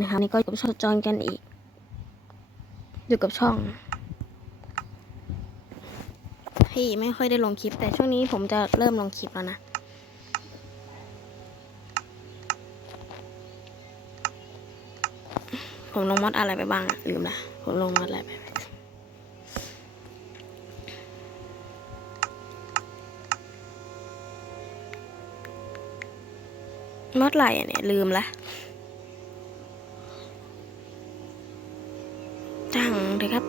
นะคะนี่ก็อยู่กับช่องจอนกันอีก อยู่กับช่องพี่ไม่ค่อยได้ลงคลิป แต่ช่วงนี้ผมจะเริ่มลงคลิปแล้วนะผมลงมอดอะไรไปบ้างอะลืมละผมลงมอดอะไรไปมอดอะไรอะเนี่ยลืมละ จังเลยครับ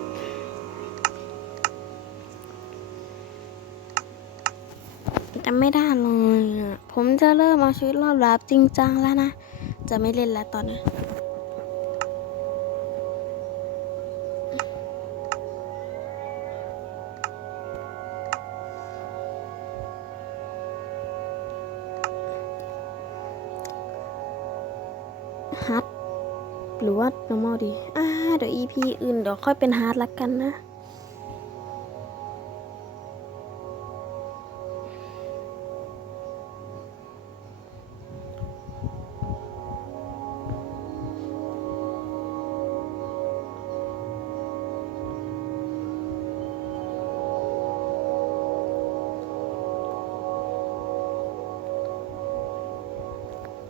จะไม่ได้เลย ผมจะเริ่มเอาชีวิตรอบรับจริงจังแล้วนะ จะไม่เล่นแล้วตอนนี้ หรือว่า normal ดี อ่า เดี๋ยว EP อื่น เดี๋ยวค่อยเป็นฮาร์ดละกันนะ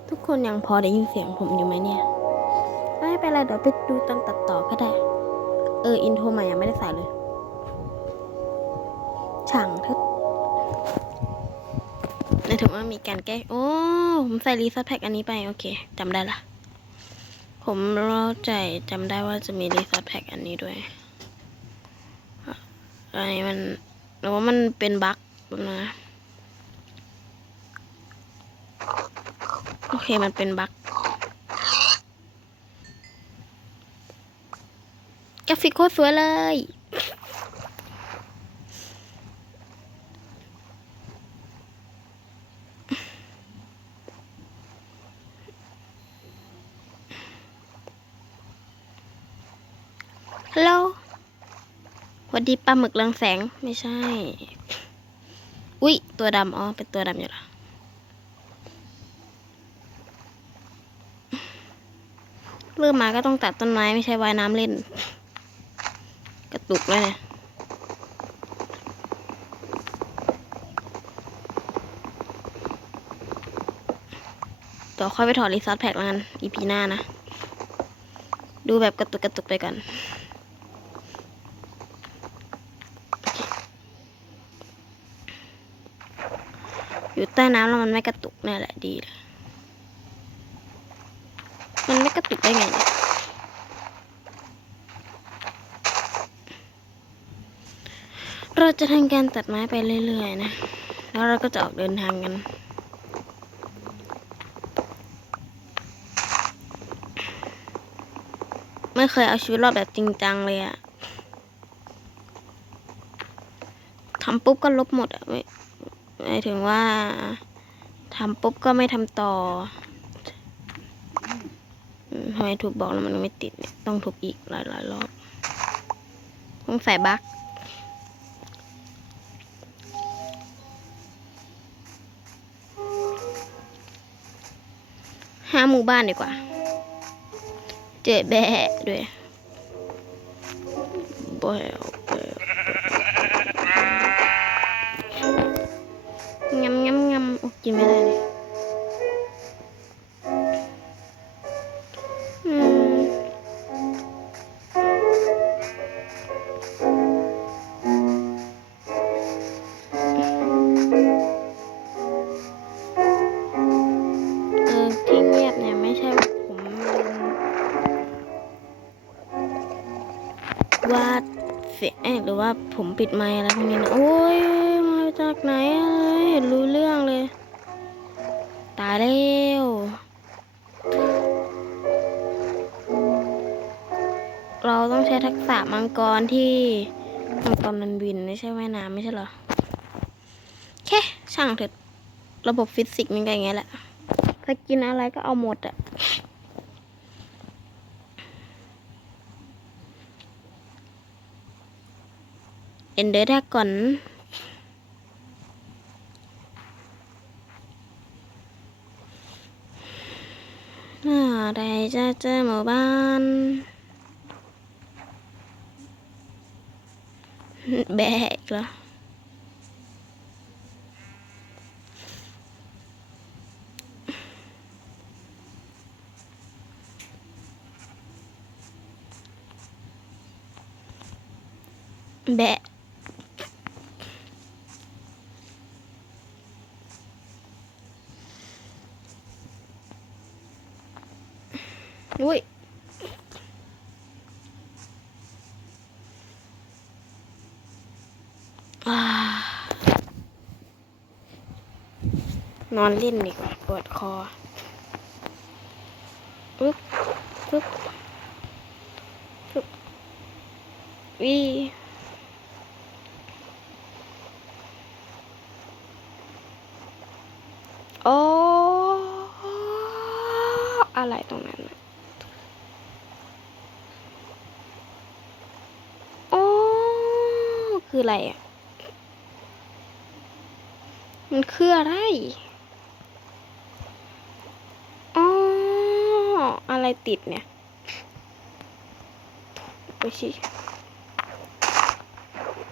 ทุกคนยังพอได้ยินเสียงผมอยู่ไหมเนี่ย เป็นไรเดี๋ยวไปดูตอนตัดต่อก็ได้ เออ อินโทรใหม่ยังไม่ได้ใส่เลย ช่างเถอะในถึงว่ามีการแก้ โอ้ ผมใส่รีซัตแพ็กอันนี้ไป โอเคจำได้ละ ผมเข้ใจจำได้ว่าจะมีรีซัตแพ็กอันนี้ด้วยอะอันนี้มันหรือว่ามันเป็นบั๊กนะ โอเค มันเป็นบั๊ก ราฟิกโคตรสวยเลย ฮัลโหลวัสดีปลาหมึกเรืองแสง ไม่ใช่ อุ๊ยตัวดำอ๋อ เป็นตัวดำอยู่เหรอเริ่มมาก็ต้องตัดต้นไม้ไม่ใช่ว่ายน้ำเล่น กระตุกเลยเนี่ยเดี๋ยวค่อยไปถอดรีซอสแพ็กแล้วกันอีพีหน้านะ ดูแบบกระตุกกระตุกไปก่อนอยู่ใต้น้ำแล้วมันไม่กระตุกนี่แหละดีเลยมันไม่กระตุกได้ไงเนี่ย เราจะทำการตัดไม้ไปเรื่อยๆนะ แล้วเราก็จะออกเดินทางกันไม่เคยเอาชีวิตรอดแบบจริงจังเลยอะทำปุ๊บก็ลบหมดอะไม่หมายถึงว่าทำปุ๊บก็ไม่ทำต่อทำไมถูกบอกแล้วมันไม่ติดเนี่ยต้องทุบอีกหลายๆรอบต้องใส่บั๊ก ห้าหมู่บ้านดีกว่า เจอแบะด้วยแบะแบะงำงำงำโอ้กินไม่ได้ ว่าเสียงเอ้ยหรือว่าผมปิดไมค์อะไรพวกนี้นะโอ้ยมาจากไหนอะไรเห็นรู้เรื่องเลย ตายแล้วเราต้องใช้ทักษะมังกรที่มังกรมันบินไม่ใช่ว่น้ำไม่ใช่เหรอแค่ช่างเถอะระบบฟิสิกส์มันก็อย่างเงี้ยแหละถ้ากินอะไรก็เอาหมดอะ เอ็นเดอร์ดก่อนอ่าได้ จะเจอหมู่บ้าน แบกเหรอ แบะ อุ้ยนอนเล่นดีกว่าปวดคอปึ๊บปึ๊บปึ๊บวีโอ้อะไรตรงนั้นน่ะโอ้คื ออะไรอะ มันคืออะไร อ๋อ อะไรติดเนี่ยไปชิ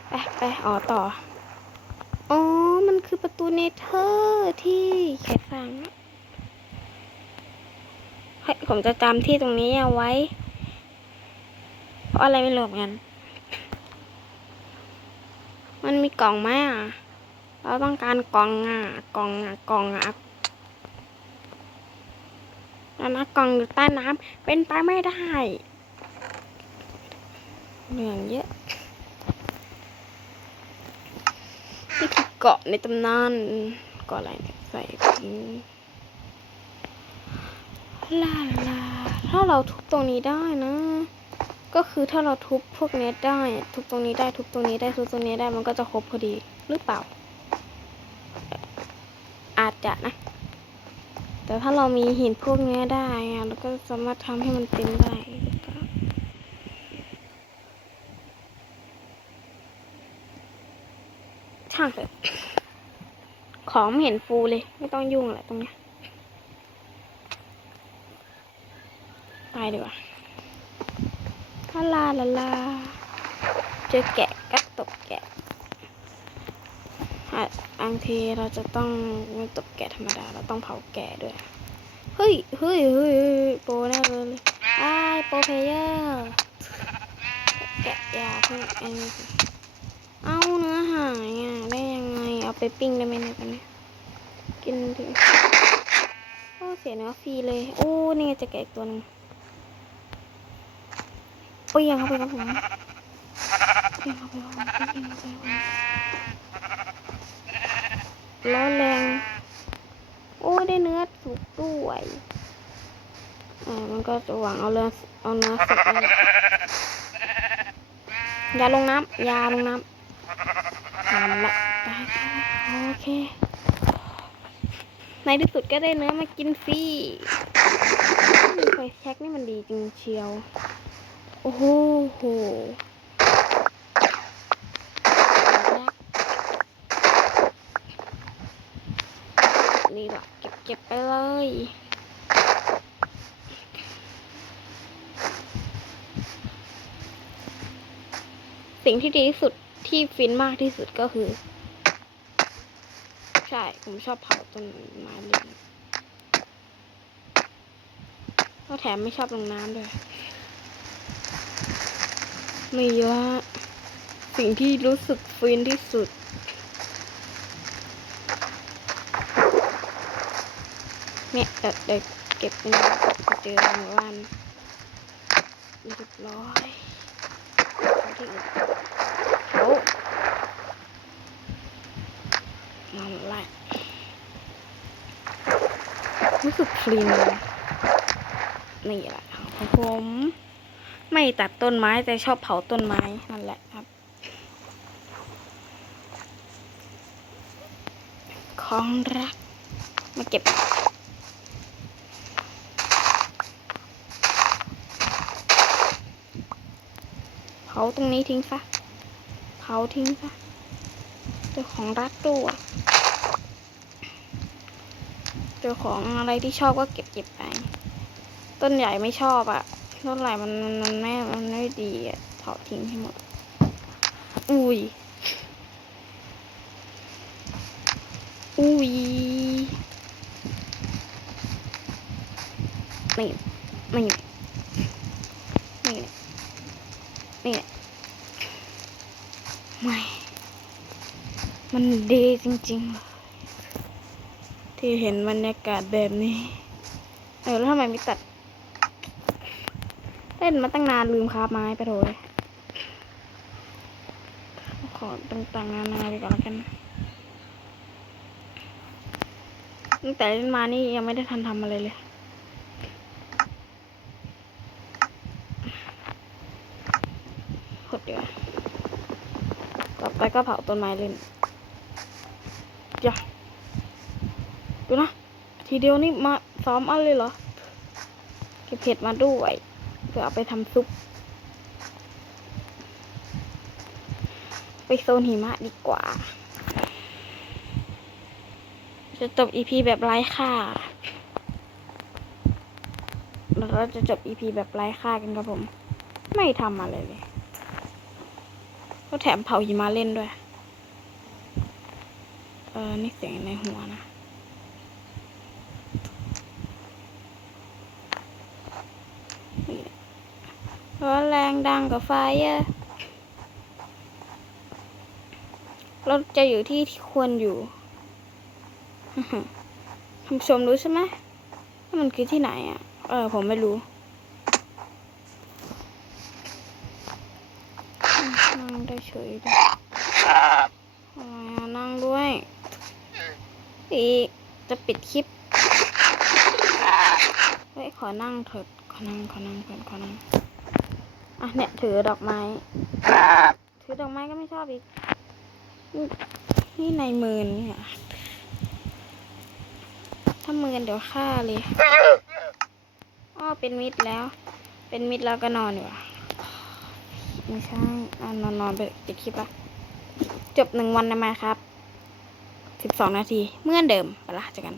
ไปไปอ๋อต่อ อ๋อ มันคือประตูเนเธอร์ที่แขกฟังเฮ้ผมจะจำที่ตรงนี้เอาไว้ เพราะอะไรไม่รู้เหมือนกัน มันมีกล่องไหมอะ เราต้องการกล่องอะ กล่องอะ กล่องอะแล้วนะกล่องอยู่ใต้น้ำเป็นไปไม่ได้ เหลืองเยอะนี่คือเกาะในตำนานเกาะอะไรใส่ถุงลาลา ถ้าเราทุบตรงนี้ได้นะ ก็คือถ้าเราทุบพวกเนี้ได้ ทุบตรงนี้ได้ทุบตรงนี้ได้ทุบตรงนี้ได้มันก็จะครบพอดีหรือเปล่า อาจจะนะ แต่ถ้าเรามีหินพวกเนี้ได้เราก็สามารถทำให้มันเต็มได้หรือเปล่าช่างเถอะของไม่เห็นฟูเลย ไม่ต้องยุ่งแหละตรงเนี้ยตายดีกว่า ลาลาลาลาเจอแกะก็ตกแกะอะบางทีเราจะต้องไม่ตบแกะธรรมดา เราต้องเผาแกะด้วย เฮ้ยเฮ้ยเฮ้ยโปรแน่เลยไอ้ายโปรเพเยอร์แกะยาเพิ่งอันเอาเนื้อหายอะได้ยังไง เอาไปปิ้งได้ไหมเนี่ยตอนนี้กินถึงโอ้เสียเนื้อฟรีเลย โอ้ นี่ไงจะแกะอีกตัวนึง โอ้ยงเข้าไปครับผมยังเข้าไปครับผมยังเข้าไปร้อนแรง โอ้ยได้เนื้อสุกด้วยอ่ามันก็จะหวังเอาเนื้อเอาเนื้อสุกนี่อย่าลงน้ำอย่าลงน้ำนั่นละได้โอเค ในที่สุดก็ได้เนื้อมากินฟรีมีไฟแช็กนี่มันดีจริงเชียว โอ้โหหนี่แหละเก็บเก็บไปเลยสิ่งที่ดีที่สุดที่ฟินมากที่สุดก็คือ ใช่ ผมชอบเผาต้นไม้เลยก็แถมไม่ชอบลงน้ำด้วย นี่ละสิ่งที่รู้สึกฟินที่สุด เนี่ยเดี๋ยวเก็บเป็นเจอหมู่บ้านเรียบร้อยเอาที่อื่นโอ้นั่นแหละรู้สึกฟรีนเลยนี่แหละของผม ไม่ตัดต้นไม้แต่ชอบเผาต้นไม้นั่นแหละครับ ของรัก มาเก็บเผาตรงนี้ทิ้งซะเผาทิ้งซะเจ้าของรักด้วยเจ้าของอะไรที่ชอบก็เก็บเก็บไป ต้นใหญ่ไม่ชอบอะต้ นใหญ่มันมันมันไม่มันไม่ดีอะเผาทิ้งให้หมด อุ้ย อุ้ยนี่นี่นี่นี่ไม่มันดีจริงๆ ที่เห็นบรรยากาศแบบนี้ เออ แล้วทำไมไม่ตัด เล่นมาตั้งนานลืมคาบไม้ไปโถยขอต่างๆนานาไปก่อนแล้วกันตั้งแต่เล่นมานี่ยังไม่ได้ทันทำอะไรเลยหดเดียวต่อไปก็เผาต้นไม้เล่นอย่าดูนะ ทีเดียวนี่มาซ้อมอันเลยเหรอ เก็บเห็ดมาด้วย เพื่อเอาไปทำซุป ไปโซนหิมะดีกว่า จะจบอีพีแบบไร้ค่าแล้วก็จะจบอีพีแบบไร้ค่ากันครับผม ไม่ทำอะไรเลย ก็แถมเผาหิมะเล่นด้วย เออ นี่เสียงในหัวนะ นี่แหละ ร้อนแรงดังกับไฟอะเราจะอยู่ที่ที่ควรอยู่ผู้ชมรู้ใช่ไหมว่ามันคือที่ไหนอะ เออ ผมไม่รู้นั่งได้เฉยเลยอะไรอะนั่งด้วยอีจะปิดคลิปเฮ้ยขอนั่งเถิดขอนั่งขอนั่งเถิดขอนั่ง อะเนี่ยถือดอกไม้ ถือดอกไม้ก็ไม่ชอบอีกนี่นี่ในมือเนี่ย ถ้ามือเดี๋ยวฆ่าเลยอ้อเป็นมิดแล้ว เป็นมิดแล้วก็นอนดีกว่าไม่ใช่อะนอนนอนไปปิดคลิปละจบหนึ่งวันได้ไหมครับสิบสองนาทีเมื่อนเดิมไปละเจอกัน